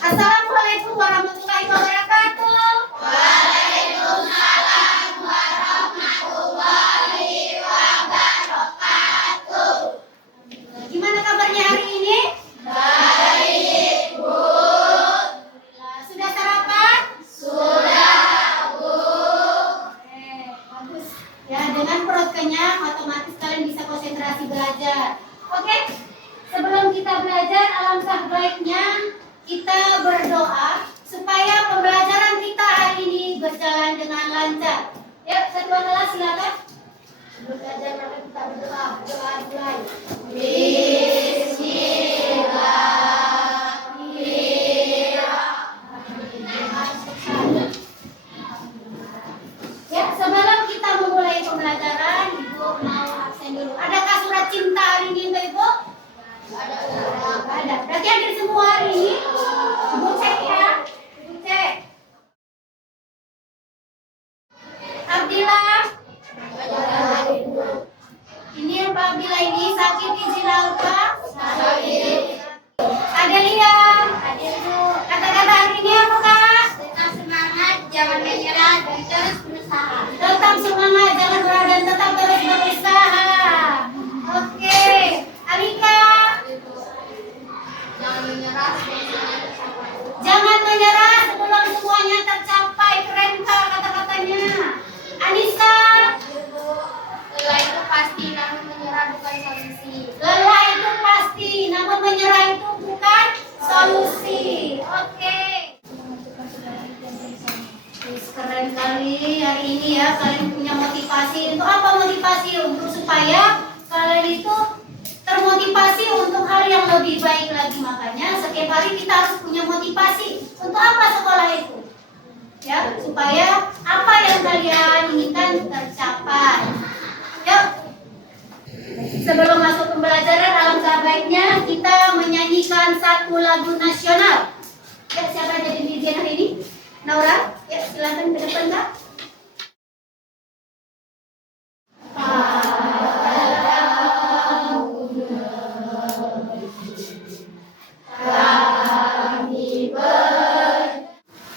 Assalamualaikum warahmatullahi wabarakatuh. Waalaikumsalam warahmatullahi wabarakatuh. Gimana kabarnya hari ini? Baik, Bu. Sudah sarapan? Sudah, Bu. Bagus. Ya, dengan perut kenyang, otomatis kalian bisa konsentrasi belajar. Oke? Sebelum kita belajar, alangkah baiknya kita berdoa supaya pembelajaran kita hari ini berjalan dengan lancar. Yuk, satuan kelas silakan. Sebelum belajar, maka kita berdoa. Doa mulai. Ya, sebelum kita memulai pembelajaran, Ibu mau absen dulu. Adakah surat cinta hari ini untuk Ibu? Ada. Berarti hadir semua hari ini. Ibu cek ya. Ibu cek. Abdillah. Ini Pak Abdillah ini sakit izin apa? Adelia. Kata-kata hari ini apa Kak? Tetap semangat, jangan menyerah, dan terus berusaha. Tetap semangat, jangan berhenti dan tetap terus berusaha. Oke. Alika. Jangan menyerah. Jangan menyerah sebelum semuanya tercapai. Keren Kak kata-katanya. Anissa. Lelah itu pasti, namun menyerah bukan solusi. Lelah itu pasti, namun menyerah itu bukan solusi. Oke. Keren kali hari ini ya, kalian punya motivasi. Untuk apa motivasi? Untuk supaya kalian itu termotivasi untuk hal yang lebih baik lagi. Makanya setiap hari kita harus punya motivasi. Untuk apa sekolah itu? Ya, supaya apa yang kalian inginkan tercapai. Yuk. Sebelum masuk pembelajaran, alangkah baiknya kita menyanyikan satu lagu nasional. Ya, siapa jadi dirjen hari ini? Naura, ya silakan ke depan Kak.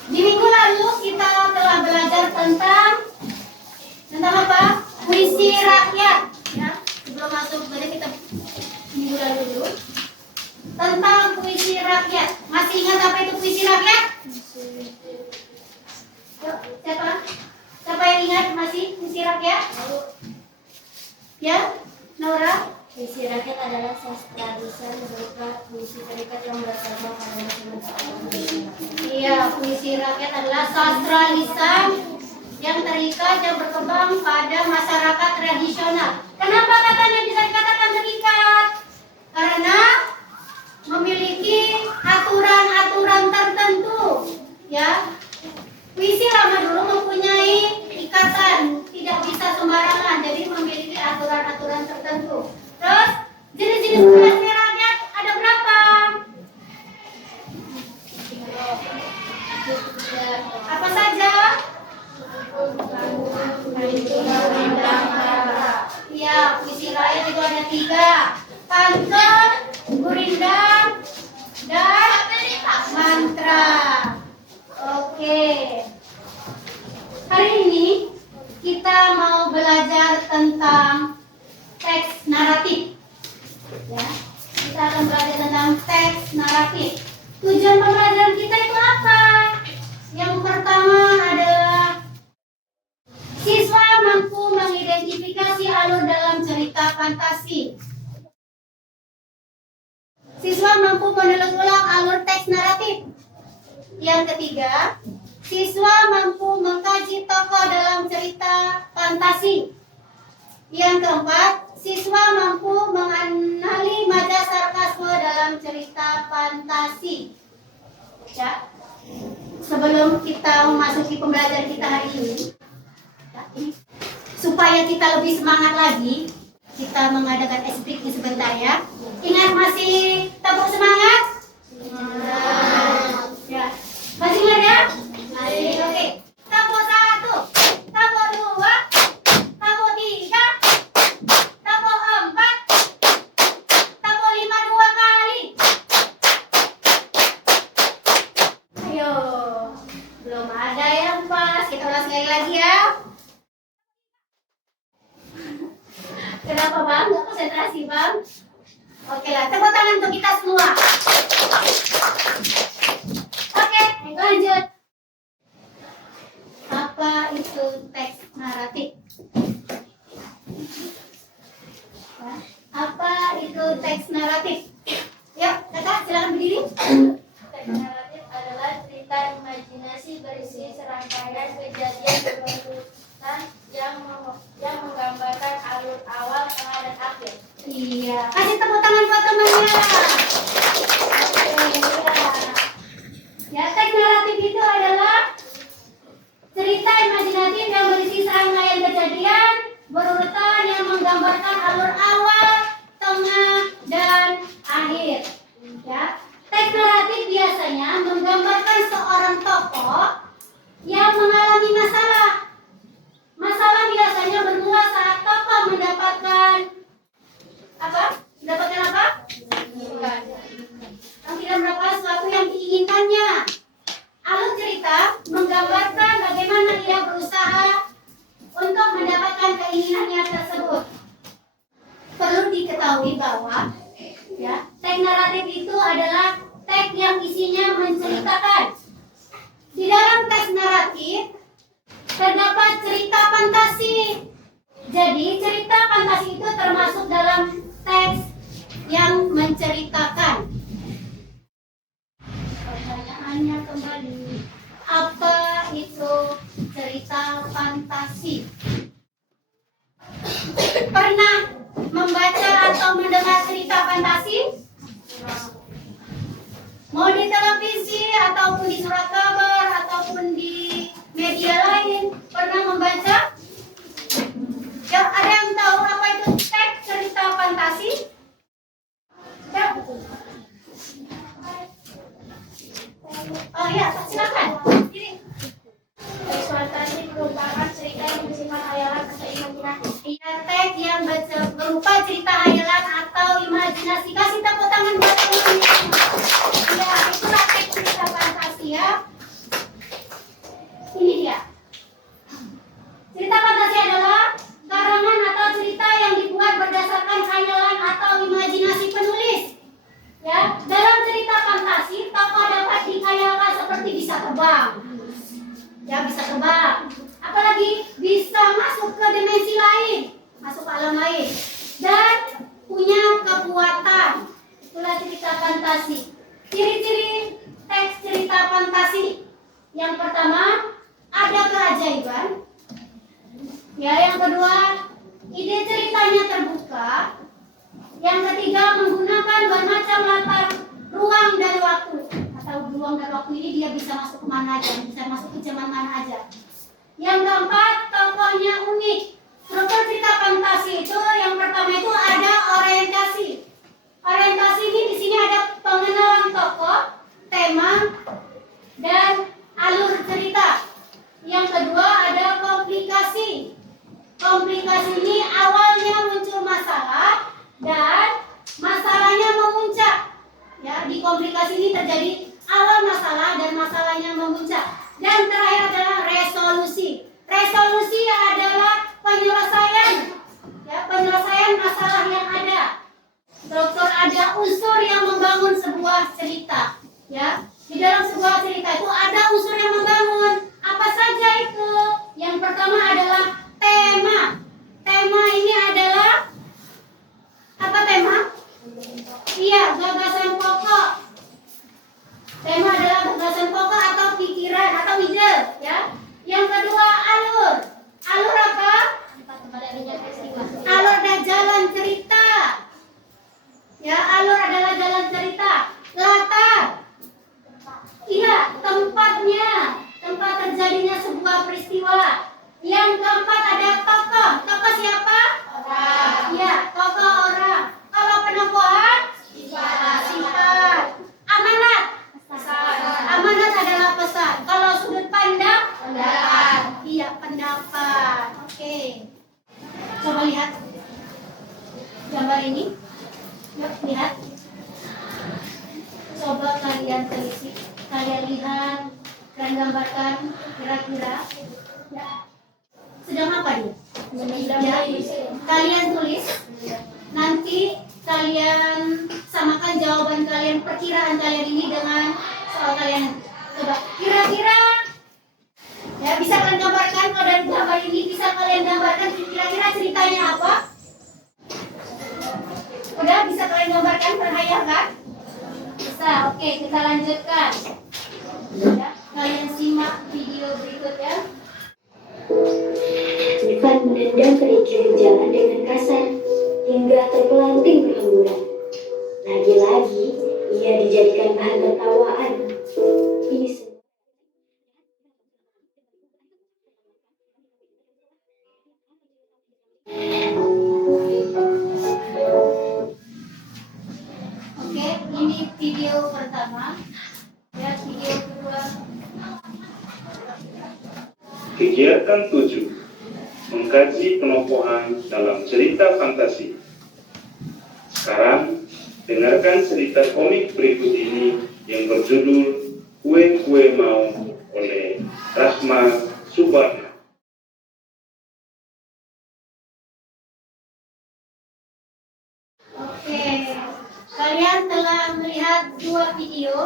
Di minggu lalu kita telah belajar tentang apa? Puisi rakyat. Ya, sebelum masuk berarti kita minggu lalu dulu tentang puisi rakyat. Masih ingat apa itu puisi rakyat? Yuk, siapa? Siapa yang ingat masih puisi rakyat? Ya, Naura? Puisi rakyat adalah sastra lisan berupa puisi terikat yang berasal pada masing-masing. Iya, puisi rakyat adalah sastra lisan yang terikat yang berkembang pada masyarakat tradisional. Kenapa katanya bisa dikatakan terikat? Karena memiliki aturan-aturan tertentu. Ya, puisi lama dulu mempunyai ikatan, tidak bisa sembarangan, jadi memiliki aturan-aturan tertentu. Terus jenis-jenis puisi rakyat ada berapa? Apa saja? Iya, puisi rakyat itu ada 3. Pantun, gurindam, dan mantra. Oke. Hari ini kita mau belajar tentang teks naratif. Ya, kita akan belajar tentang teks naratif. Tujuan pembelajaran kita itu apa? Yang pertama adalah siswa mampu mengidentifikasi alur dalam cerita fantasi. Siswa mampu menelusuri ulang alur teks naratif. Yang ketiga, siswa mampu mengkaji tokoh dalam cerita fantasi. Yang keempat, siswa mampu mengenali maja sarkasme dalam cerita fantasi. Ya. Sebelum kita memasuki pembelajaran kita hari ini, supaya kita lebih semangat lagi, kita mengadakan ice break sebentar ya. Ingat masih tepuk semangat? Ya. Masih ingat ya? Masih. Oke. Tepuk 1, tepuk 2, tepuk 3, tepuk 4, tepuk 5 2 kali. sekali lagi ya. Kenapa bang? Nggak konsentrasi bang? Oke lah, tepuk tangan untuk kita semua. Oke, lanjut. Apa itu teks naratif? Apa itu teks naratif? Yuk, kakak silakan berdiri. Teks naratif adalah cerita imajinasi berisi serangkaian kejadian berurutan yang menggambarkan alur awal, tengah, dan akhir. Iya, kasih tepuk tangan buat temannya. Oke, iya. Ya, teks naratif itu adalah cerita imajinatif yang berisi serangkaian kejadian berurutan yang menggambarkan alur awal, tengah, dan akhir. Ya, teks naratif biasanya menggambarkan seorang tokoh yang mengalami masalah. Masalah biasanya bermula saat tokoh mendapatkan apa? Mendapatkan apa? Yang tidak mendapatkan sesuatu yang diinginkannya. Alur cerita menggambarkan bagaimana ia berusaha untuk mendapatkan keinginannya tersebut. Perlu diketahui bahwa ya, teks naratif itu adalah teks yang isinya menceritakan. Di dalam teks naratif terdapat cerita fantasi. Jadi cerita fantasi itu termasuk dalam teks yang menceritakan. Pertanyaannya kembali, apa itu cerita fantasi? Pernah membaca atau mendengar cerita fantasi? Mau di televisi ataupun di surat kabar ataupun di media lain, pernah membaca? Ya, ada yang tahu apa itu teks cerita fantasi? Ya. Oh ya, silakan. Ini. Teks fantasi merupakan cerita yang bersifat hayalan atau imajinasi. Iya, teks yang berupa cerita hayalan atau imajinasi. Kasih tepuk tangan buat teman-teman. Iya, itulah teks cerita fantasi ya. Ini dia. Cerita fantasi adalah karangan atau cerita yang dibuat berdasarkan hayalan atau imajinasi penulis. Ya, dalam cerita fantasi, tokoh dapat dikhayalkan seperti bisa terbang. Ya, bisa terbang. Apalagi bisa masuk ke dimensi lain, masuk ke alam lain, dan punya kekuatan. Itulah cerita fantasi. Ciri-ciri teks cerita fantasi. Yang pertama, ada keajaiban. Ya, yang kedua, ide ceritanya terbuka. Yang ketiga, menggunakan bermacam latar ruang dan waktu. Atau ruang dan waktu ini dia bisa masuk kemana aja, bisa masuk ke zaman mana aja. Yang keempat, tokohnya unik. Struktur cerita fantasi itu yang pertama itu ada orientasi. Orientasi ini di sini ada pengenalan tokoh, tema, dan alur cerita. Yang kedua ada komplikasi. Komplikasi ini awalnya muncul masalah dan masalahnya memuncak. Ya, di komplikasi ini terjadi awal masalah dan masalahnya memuncak. Dan terakhir adalah resolusi. Resolusi adalah penyelesaian. Ya, penyelesaian masalah yang ada. Struktur ada unsur yang membangun sebuah cerita. Ya, di dalam sebuah cerita itu ada unsur yang membangun. Apa saja itu? Yang pertama adalah tema. Tema ini adalah apa tema? Iya, gagasan pokok. Tema adalah gagasan pokok atau pikiran atau ide, ya. Yang kedua alur. Alur apa? Alur dan jalan cerita. Ya, alur adalah jalan cerita. Latar. Iya, tempatnya. Tempat terjadinya sebuah peristiwa. Yang keempat ada tokoh. Tokoh siapa? Orang. Iya, tokoh orang. Kalau penemuan? Sifat. Amanat? Pesan. Amanat adalah pesan. Kalau sudut pandang? Pendapat. Iya, pendapat. Oke. Coba lihat gambar ini. Yuk, lihat. Coba kalian telisik. Kalian lihat dan gambarkan kira-kira Ya. Sedang apa dia? Sedang Ya. tulis. Kalian tulis. Nanti kalian samakan jawaban kalian, perkiraan kalian ini dengan soal kalian. Coba kira-kira ya, bisa kalian gambarkan. Kalau dari gambar ini bisa kalian gambarkan kira-kira ceritanya apa? Udah bisa kalian gambarkan, berhayal kan? Bisa. Oke, kita lanjutkan. Ya, kalian simak video berikutnya. Ivan menendang kerikil jalan dengan kasar hingga terpelanting berhamburan. Lagi-lagi ia dijadikan bahan tertawaan. Ini semua Oke, ini video pertama. Ya, video kedua. Kegiatan 7. Mengkaji penokohan dalam cerita fantasi. Sekarang, dengarkan cerita komik berikut ini yang berjudul Kue-Kue Mau oleh Rahma Subarna. Oke, kalian telah melihat dua video,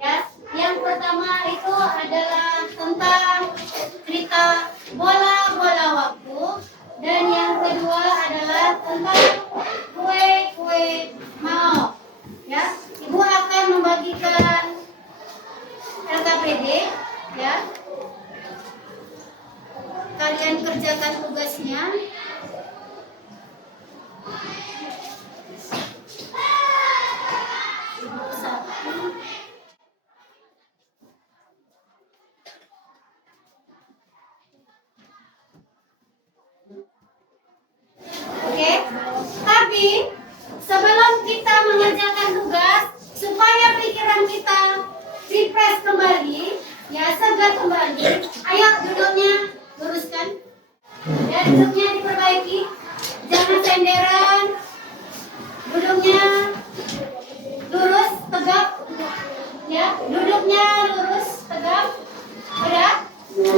ya. Yang pertama itu adalah tentang cerita bola-bola waktu, dan yang kedua adalah tentang kue-kue mau. Ya, ibu akan membagikan LKPD, ya. Kalian kerjakan tugasnya. Oke, tapi sebelum kita mengerjakan tugas, supaya pikiran kita refresh kembali, ya, segar kembali, ayo duduknya luruskan, ya, duduknya diperbaiki, jangan senderan, duduknya lurus, tegap, ya, duduknya lurus, tegap, udah,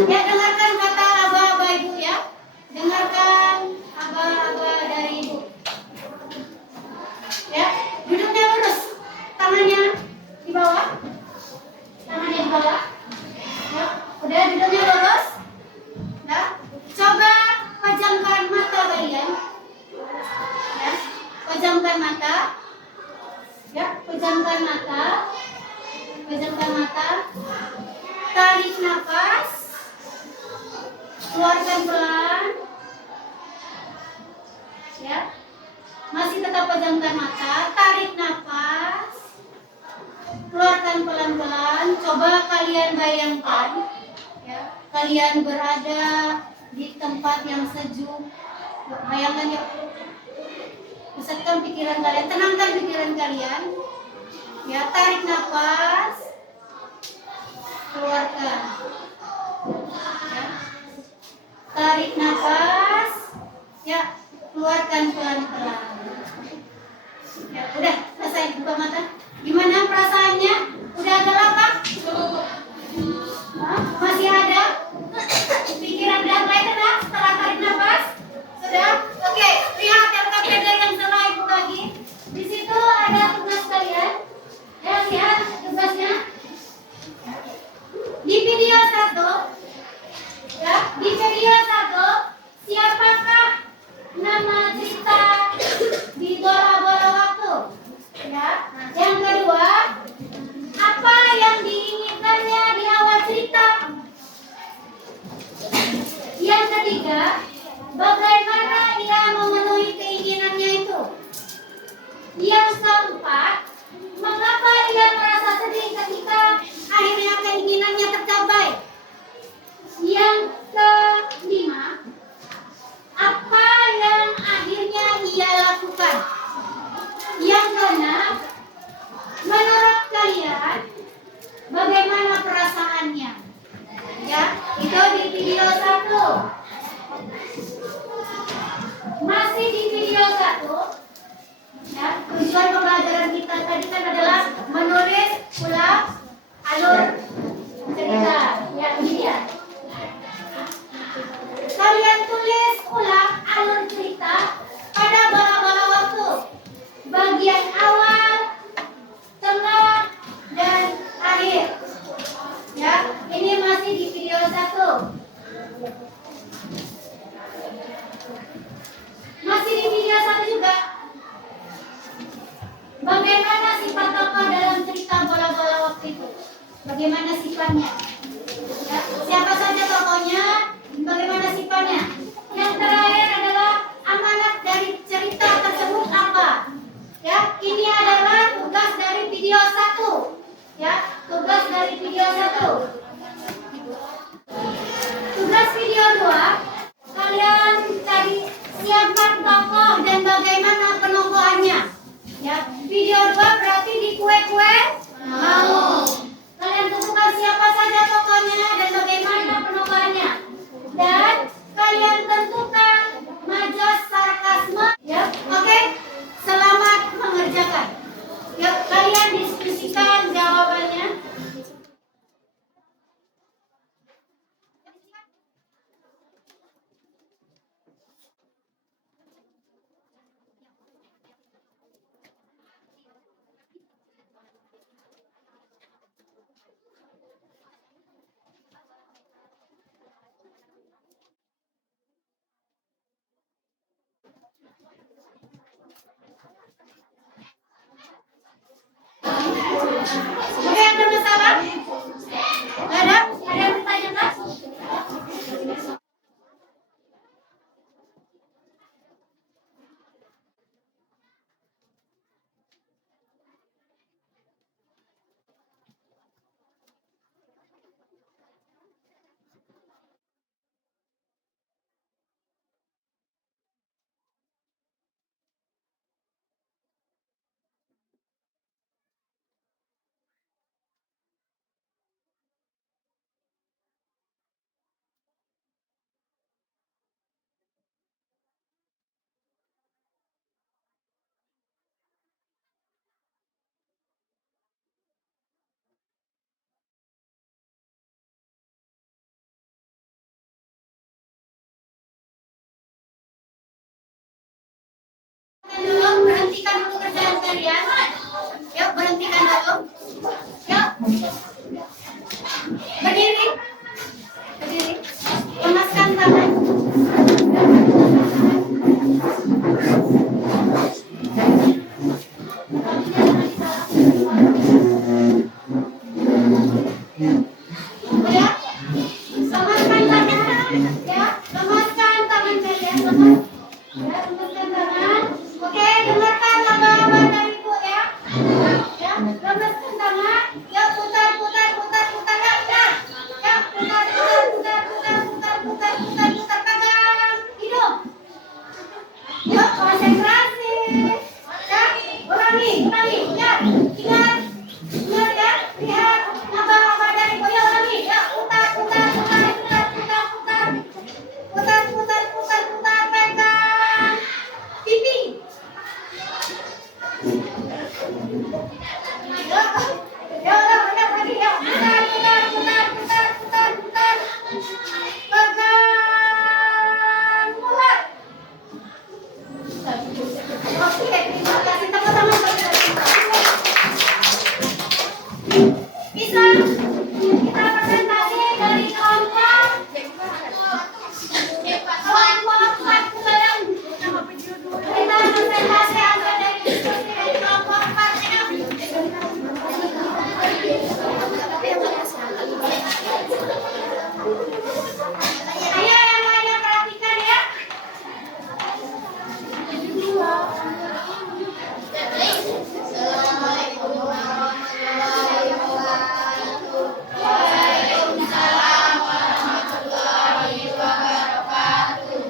ya, dengarkan kata aba-aba ibu, ya, dengarkan aba-aba dari ibu. Ya, duduknya lurus. Tangannya di bawah. Tangannya di bawah. Ya, udah duduknya lurus. Ya, coba pejamkan mata kalian. Ya, pejamkan mata. Ya, pejamkan mata. Pejamkan mata. Tarik nafas. Keluarkan pelan. Ya, masih tetap pejamkan mata, tarik nafas, keluarkan pelan-pelan. Coba kalian bayangkan, ya, kalian berada di tempat yang sejuk. Bayangkan ya, pusatkan pikiran kalian, tenangkan pikiran kalian. Ya, tarik nafas, keluarkan. Ya, tarik nafas, ya. Keluarkan pelan-pelan. Ya, udah selesai, buka mata. Gimana perasaannya? Udah agak lapar? Hah? Masih ada? Pikiran udah mulai tenang setelah tarik nafas? Sudah? Oke, lihat LKPD yang setelah ibu lagi. Di situ ada tugas kalian. Ya, lihat tugasnya. Di video 1, ya, di video 1, siapakah nama cerita di bola-bola waktu, ya. Yang kedua, apa yang diinginkannya di awal cerita. Yang ketiga, bagaimana ia memenuhi keinginannya itu. Yang keempat, mengapa ia merasa sedih ketika akhirnya keinginannya tercapai. Yang kelima, apa yang akhirnya ia lakukan. Yang keenam, menurut kalian bagaimana perasaannya. Ya, itu di video 1. Masih di video 1. Ya, tujuan pembelajaran kita tadi kan adalah menulis ulang alur cerita. Ya, ini ya. bagaimana sifatnya. Ya, siapa saja tokohnya, bagaimana sifatnya. Yang terakhir adalah amanat dari cerita tersebut apa. Ya, ini adalah tugas dari video 1. Ya, tugas dari video 1. Tugas video 2, kalian cari siapa tokoh dan bagaimana penokohannya. Ya, video 2 berarti di kue-kue mau. Kalian tentukan siapa saja tokohnya dan bagaimana penokohannya. Dan kalian tentukan majas sarkasme. Ya, oke. Selamat mengerjakan. Ya, kalian diskusikan jawabannya. Oke, ada masalah? Nggak ada? Ada yang bertanya? Dulu, berhentikan dulu kerjaan kalian. Yuk, berhentikan dulu. Yuk. Berdiri. Berdiri. Lemaskan tangan. Ya. Lemaskan tangan. Ya, lemaskan tangan kalian. Lemas. Ya, lemaskan tangan. Oke, dengarkan laba-laba dari Ibu ya. Ya, lemaskan tangan. Ya, putar, putar, putar, putar, ya, putar. Ya, putar, putar, putar, putar, putar, putar, putar, putar, pegang hidung. Yuk, konsentrasi. Ya, ulangi, ulangi. Ya, ingat. Ingat ya, lihat laba-laba dari Ibu. Ya, ulangi. Ya, putar, putar, putar, putar, putar, putar. Putar, putar, putar, putar, pegang pipi. Ya, udah lagi ya. Putar, putar, putar, putar, putar, putar. Pegang mulut. Oke, terima kasih teman-teman. Bisa kita presentasi dari kelompok. Kita presentasi hasil dari diskusi dari kelompok 4 ya. Ayo yang lainnya perhatikan ya. Assalamualaikum warahmatullahi wabarakatuh. Waalaikumsalam warahmatullahi wabarakatuh.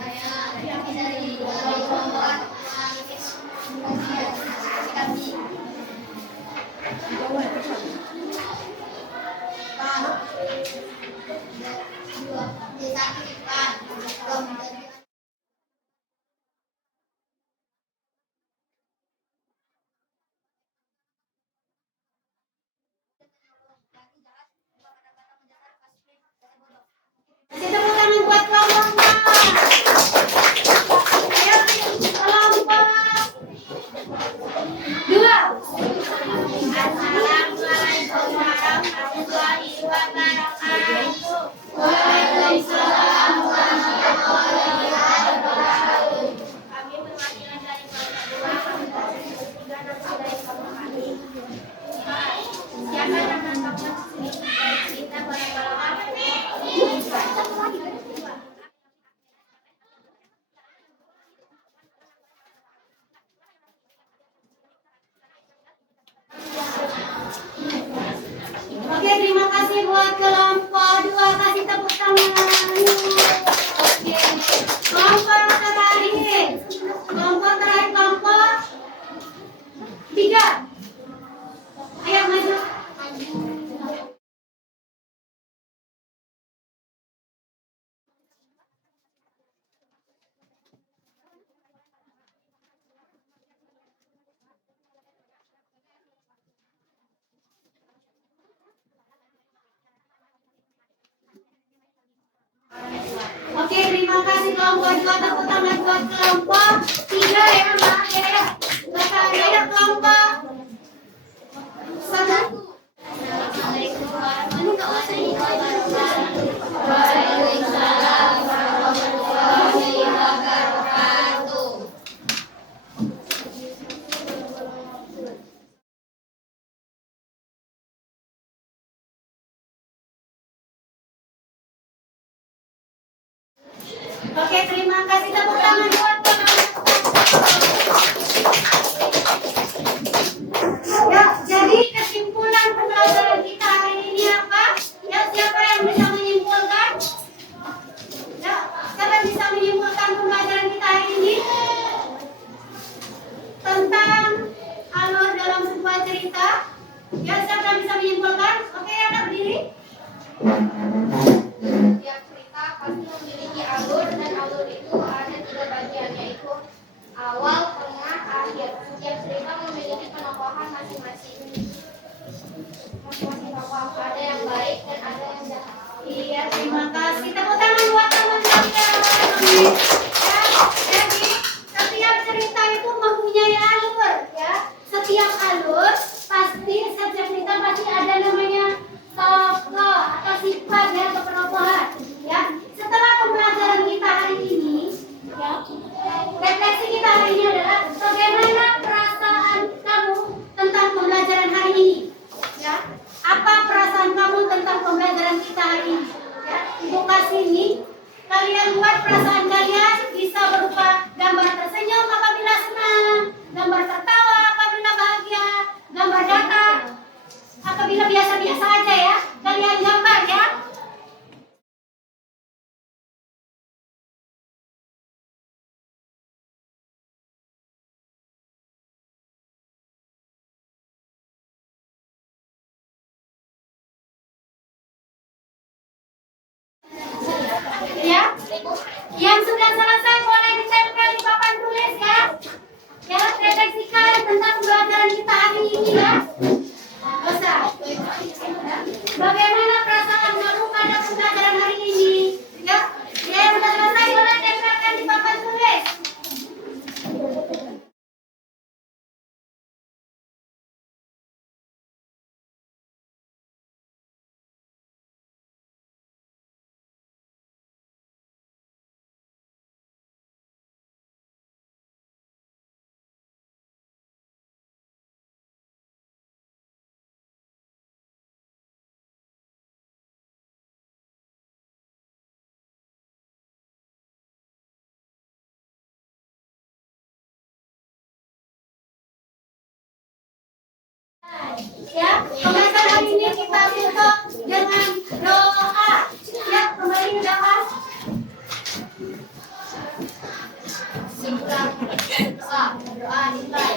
Saya dari kelompok Kasih tepuk tangan buat kelompok 4. Ayo kelompok 2. Assalamualaikum warahmatullahi wabarakatuh. Waalaikumsalam warahmatullahi Oke, terima kasih buat kelompok 2. Kasih tepuk tangan. Oke. Kelompok terakhir. Kelompok terakhir, kelompok 3. Ayo maju. Oke, terima kasih kelompok 2. Tepuk tangan buat kelompok 3 ya, Mbak. Ya. Terakhir kelompok 1. Assalamualaikum warahmatullahi wabarakatuh. Waalaikumsalam warahmatullahi wabarakatuh. Oke, terima kasih. Tepuk tangan buat ya, jadi kesimpulan pembelajaran kita hari ini apa? Ya, siapa yang bisa menyimpulkan? Ya, siapa yang bisa menyimpulkan pembelajaran kita hari ini? Tentang alur dalam sebuah cerita. Ya, siapa yang bisa menyimpulkan? Oke, anak berdiri. Setiap cerita pasti memiliki alur dan alur itu ada 3 bagian, yaitu awal, tengah, akhir. Setiap cerita memiliki penokohan masing-masing. Masing-masing tokoh ada yang baik dan ada yang jahat. Iya, terima kasih. Tepuk tangan buat teman-teman. Ya, jadi setiap cerita itu mempunyai alur, ya. Setiap alur pasti setiap cerita pasti ada namanya tokoh atau sifat ya atau penokohan, ya. Setelah pembelajaran kita hari ini, ya, refleksi kita hari ini adalah bagaimana perasaan kamu tentang pembelajaran hari ini, ya. Apa perasaan kamu tentang pembelajaran kita hari ini? Ya, Ibu kasih ini, kalian buat perasaan kalian bisa berupa gambar tersenyum apabila senang, gambar tertawa apabila bahagia, gambar datar apabila biasa-biasa aja ya. Kalian gambar ya. Ya, yang sudah selesai boleh ditempel di papan tulis ya. Ya, refleksikan tentang pembelajaran kita hari ini ya. Bisa. Bagaimana perasaan kamu pada pembelajaran hari ini? Ya, yang sudah selesai boleh tempelkan di papan tulis. Ya, pembahasan hari ini kita tutup dengan doa. Ya, kembali ke doa. Doa dimulai.